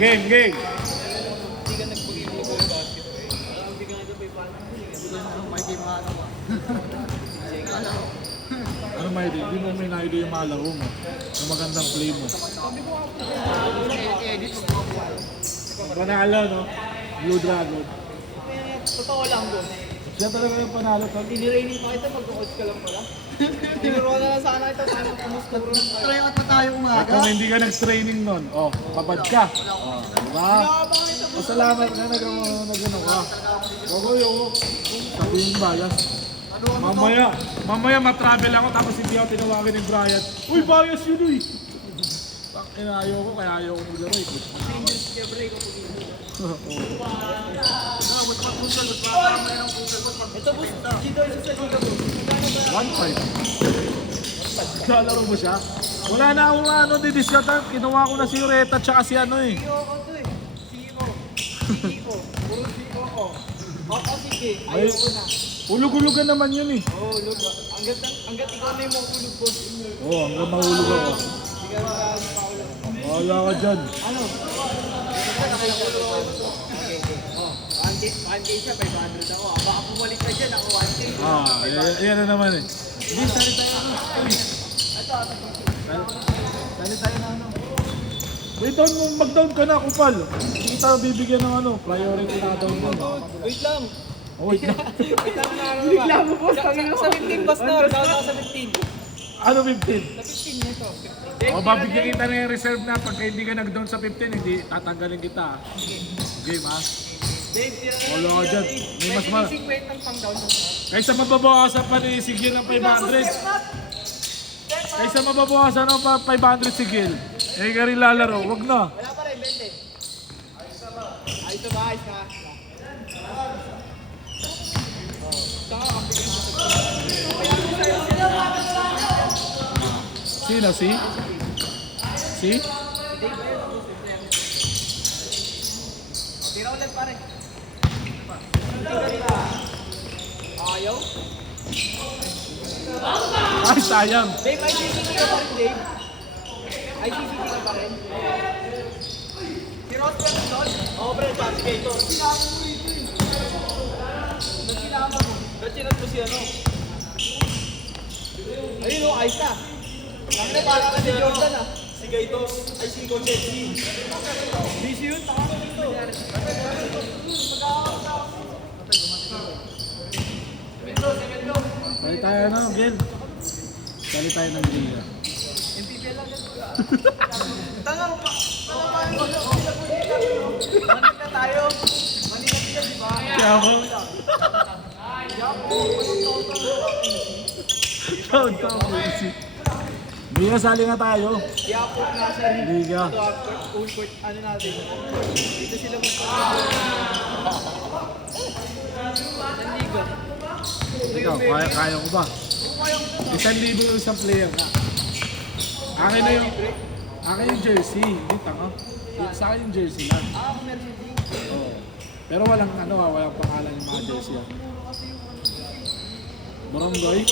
Game, game. Hindi ka nagpag-ibig ko yung basket. Ang bigyan ka dyan, 500. May game nga ano ba? Ano may idea? Hindi mo may na-idea yung malaro mo. Yung magandang play mo. Panalo, no? Blue Dragon. Totoo lang doon. Siya talaga yung panalo. Iniraining pa kita, mag-coach ka lang pala. Tinuro na lang sana ito, paano kumusturo. Try out pa tayo At kung hindi ka nag-training nun, papad ka. Diba? Pasalamat ka na nag-ano ka. Huwag ko yung sabihin bias. Mamaya matravel ako tapos hindi ako tinawagin ni Brian. Uy, bias yun uy! Ayaw ko, kaya ayaw ko maglaro eh. Dangerous kaya break ako dito. Ito boss, dito isa sa liga boss. 1-5. Lalaro mo siya? Wala na akong ano, didisyatan. Kinuha ko na si Ureta tsaka si ano eh. CEO ko to eh. CEO. CEO. Puro CEO ko. Baka sige, Ay, ayaw ko na. ulug-ulugan naman yun eh. Oo, lug. Hanggat ikaw na yung mahulog boss. Oo, hanggang mahulog ako. Hindi ka na paulo. Wala ka dyan. Ano? Okay. 1K siya, 500 ako. Baka pumalik ka dyan, ako 1K. Yan na naman eh. Hindi, sali tayo ano. Sali tayo na ano. Wait, mag-down ka na, kupal. Hindi tayo bibigyan ng ano, priority na down mo. Wait lang. Wait na. Wait lang na ano ba? Reklamo po. Sa 15 boss na, down ako sa 15. Ano 15? Sa 15 nito. Babigyan kita na yung reserve na pagka hindi ka nag-down sa 15, hindi tatanggalin kita. Game ha? Dave, Wala ka dyan. May mas mal. Basic weight ng pang-down. Kaysa mababawasan pa ni Sigil ng 500. Kaysa mababawasan ng 500 Sigil. Eh ka rin lalaro, wag na. Wala pa rin, 20. Ayos na ba? Ayos na ba? Ayos na. Sino? Si? Si? Tira ulit pare. Ayaw? Ay, sayang. Dave, ICCT ka pa rin, Dave. ICCT ka pa rin. Si Ross ka rin doon? Oo, pre, Pastigator. Nagkilama mo. Nagchinat mo si ano? Ayun o, ayos na. Kami na parang ka si Jordan ah. Si Gaitos, ay si Conchetti. Busy yun, taka ka dito. Dali tayo na, Gil. Dali tayo ng liga. MPPL lang yan. Tanga mo pa. Manik na tayo. Manik na tayo, di ba? Kaya ako. Count to, easy. Liga, sali nga tayo. Yapo na sa Liga. ito after full court, ano natin. Dito sila magpapalala. Ang liga. Ikaw, kaya ko ba? 1,000 yung isang player na. Akin na yung jersey, hindi tanga. Sa akin yung jersey lang. Ah, kung meron yung Oo. Pero walang walang pangalan yung mga jersey yan. Barangay?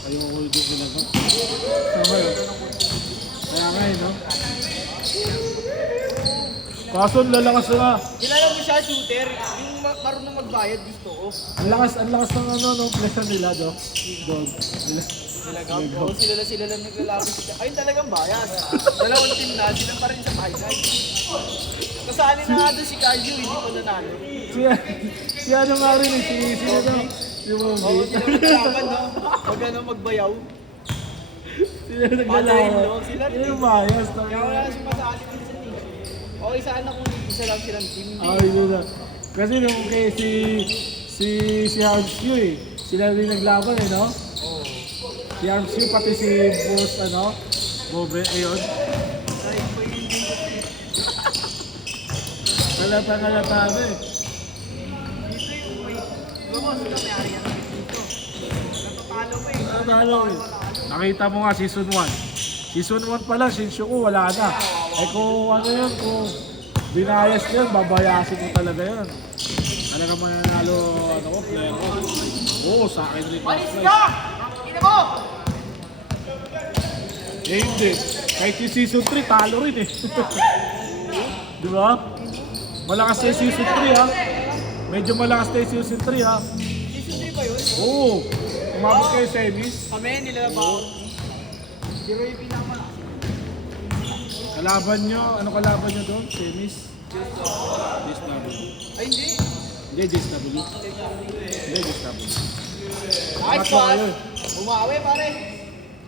Ayoko yung ginagawa. Tama yun. Kaya nga yun, no? Kaso lalakas na. kilala mo siya, shooter. Yung marunong magbayad, gusto ko. Ang lakas ng no, player nila, do. Dog. Talagang, oo, sila lang naglalaban siya. Ayun talagang bias. Dalawang team na, sila pa rin sa highlight. Kasali na nga doon si Kaiju, hindi pa nanalo. Si ano nga rin, si ano, si Oo, Moby. sila naglaban, no? Pag ano, magbayaw. Sila Patayin, naglalawa. no? Sila rin. Yung bias. Kaya wala na siya masali minsan eh. Okay, sana kung isa lang silang team. Ay, yun na. Kasi nung kay si Arms Q eh. Sila rin naglaban eh, no? Oo. Si Arms Q, pati si Boss, ano? Bobre, ayun. Ay, pa yun yung Kalata ano eh. dito yung may... Diba sila may ari yan dito. Natatalo pa eh. Natalo eh. Nakita mo nga season 1. Season 1 pa lang, Shinshuku, wala na. Eh kung ano yun, kung binayas yun, babayasin mo talaga yun. Talaga mananalo, ano ko, player ko. Oo, sa akin rin. Malis ka! Ina mo! Eh hindi. Kahit yung season 3, talo rin eh. Di ba? Malakas na yung season 3 ha. Medyo malakas na yung season 3 ha. Season 3 ba yun? Oo. Umabot kayo sa semis. Kami, nilalabaw. Zero yung pinakamalakas. Kalaban nyo, ano kalaban nyo doon? Semis? JSW. Ay, hindi. Hindi, JSW. Hindi, JSW. Nice Pangatlo pass. kayo eh. Bumawi, pare.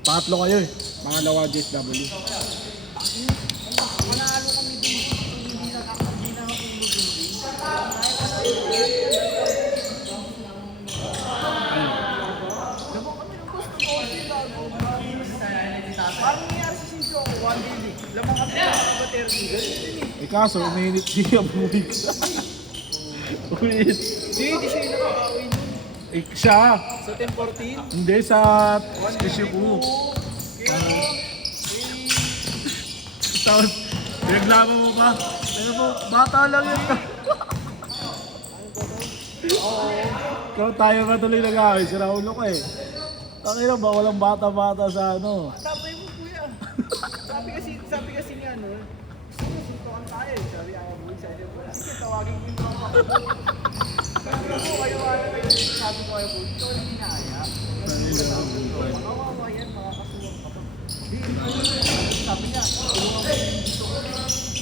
Pangatlo kayo eh. Pangalawa JSW. Manalo kami din. Hindi nakatulog yung parang nangyari sa sisyo ako, 1 day league. Lamang kami ng mga baterya. Eh kaso, umiinit siya buwig. Umiinit. Hindi siya yung nakakawin nun. Eh siya. Sa 10-14. Hindi, sa station ko. Tapos, pinaglama mo ba? Ano mo, bata lang yun. Ikaw tayo ba tuloy nag-away? Si Raulo ko eh. Tangina ba, walang bata-bata sa ano. Tapay mo kuya. Sabi kasi niya no, gusto mo suntukan tayo. Sabi ako mo sa inyo. Sige, tawagin mo yung mga kapatid. Sabi ko kayo wala kayo. Sabi ko kayo po, ito yung hinaya. Makawawa yan, makakasuwang ka pa. Sabi niya, tulungan mo yung dito.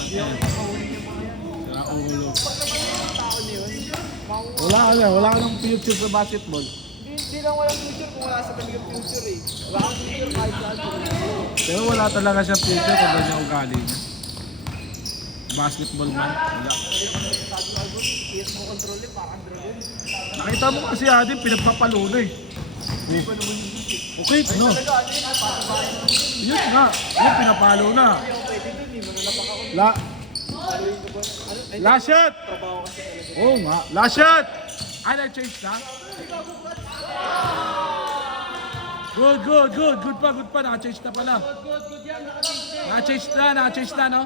Hindi ako makahuli yung mga yan. Raulo. Pag naman yung tao na yun, Wala ka ng future sa basketball. hindi lang walang future kung wala sa talagang future eh. Wala kang future kahit saan. Pero wala talaga siya future kung ganyan ugali niya. Basketball man, wala. Sabi ko, Alvin, PS mo control eh, parang drone. Nakita mo kasi Adin, pinagpapalo na eh. Okay, no? Talaga, ano yun, parang bayan mo. Yun nga, yun pinapalo na. Hindi ako pwede dun eh, manalapak ako. Paluin ko ba? Ano? Ay, Last shot! trabaho kasi talaga. Oo nga, last shot! Ay, nag-change na? Good pa, naka-change na pala. Good yan, naka-change. Naka-change na, no?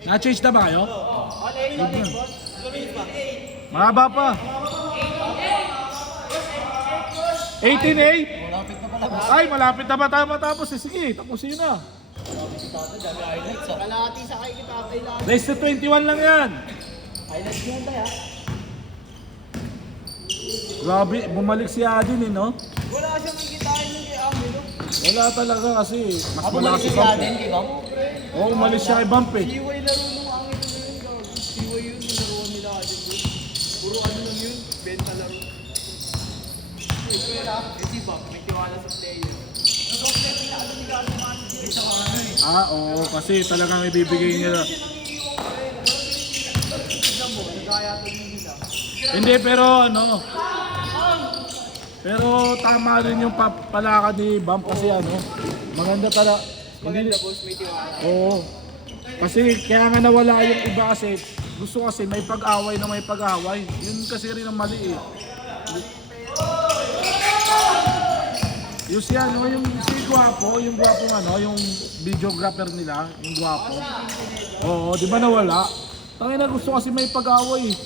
Naka-change na ba kayo? Alay, boss. Luminis ba? Mahaba pa. 18-8? Malapit na pala. Ay, malapit na ba tayo matapos? Eh, sige, tapusin na. Kalahati sa kay kita, ay lahat. Race to 21 lang yan. Highlights mo ba ya? Grabe, bumalik si Adin eh, no? Wala siyang kikitain ng kay Angelo. Wala talaga kasi mas malakas si Bump. eh. di ba? Oo, umalis siya kay Bump eh. Siway laro ng Angelo na yun, gawag. Siway yun, nilaruan nila agad yun. Puro ano lang yun, benta laro. Si Bob, may tiwala sa player. Nag-offset nila ano ni Gato Manager. Isa ka ano eh. Ah, oo, kasi talagang ibibigay niya. Tignan mo, nagaya to nila. Hindi, pero ano, pero tama rin yung palakad ni Bump kasi ano, maganda talaga. Maganda boss, may tiwala. Oo. Kasi kaya nga nawala yung iba kasi gusto kasi may pag-away na may pag-away. Yun kasi rin ang mali eh. Yung siya, no, yung si Guapo, yung Guapo ano, yung videographer nila, yung Guapo. Oo, di ba nawala? Tangina gusto kasi may pag-away eh.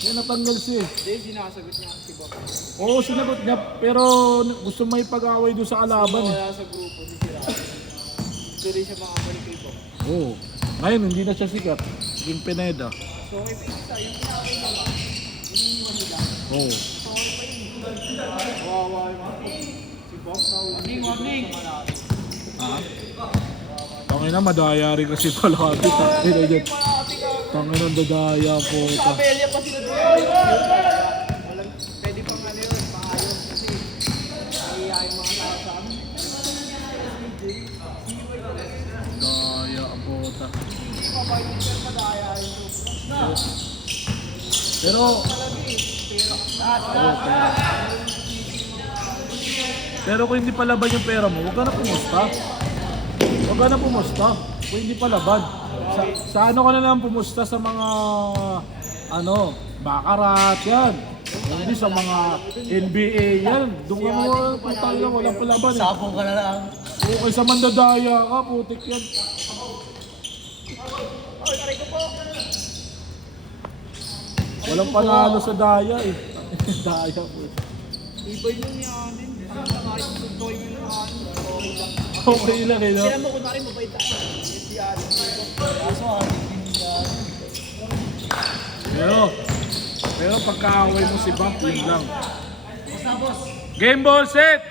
Kaya natanggal siya eh. Hindi, sinasagot niya si Bob. Oo, sinagot niya, pero gusto may pag-away doon sa kalaban eh. Wala sa grupo si Sira. Tuloy siya makabalik kay Bob. Oo. Ngayon, hindi na siya sikat. Yung Pineda. So, kay Pisa, yung pinakay naman, iniiwan nila. Oo. Sorry pa yun. Wawa yung mga si Bob na warning. Tangina, madaya rin kasi pala ate. Tangina dyan. Tangina, dadaya po. Kabelya pa sila doon. Walang, pwede pang ano yun, pangayon. Kasi, nahihiyain mga tao sa amin. Daya po. Hindi pa ba yung pero madaya yun. Pero, pero kung hindi palaban yung pera mo, huwag ka na pumusta. Huwag ka na pumusta. Kung hindi palaban. Sa ano ka na lang pumusta sa mga, ano, bakarat, yan. Hindi sa mga NBA, yan. Doon ka mo, putang lang, walang palaban. Eh. Sabong ka na lang. Okay, sa mandadaya ka, putik yan. Oh, taray ko po. Walang panalo sa daya eh. Daya po. Ibay yun yan din. Ano na kahit suntoy mo yung ano. Okay lang. Okay lang eh, no? Kaya mo kunwari mabait ako. Si Ate dito. Kaso hindi niya. Pero pagkaaway mo si Bump, yun lang. Game ball set!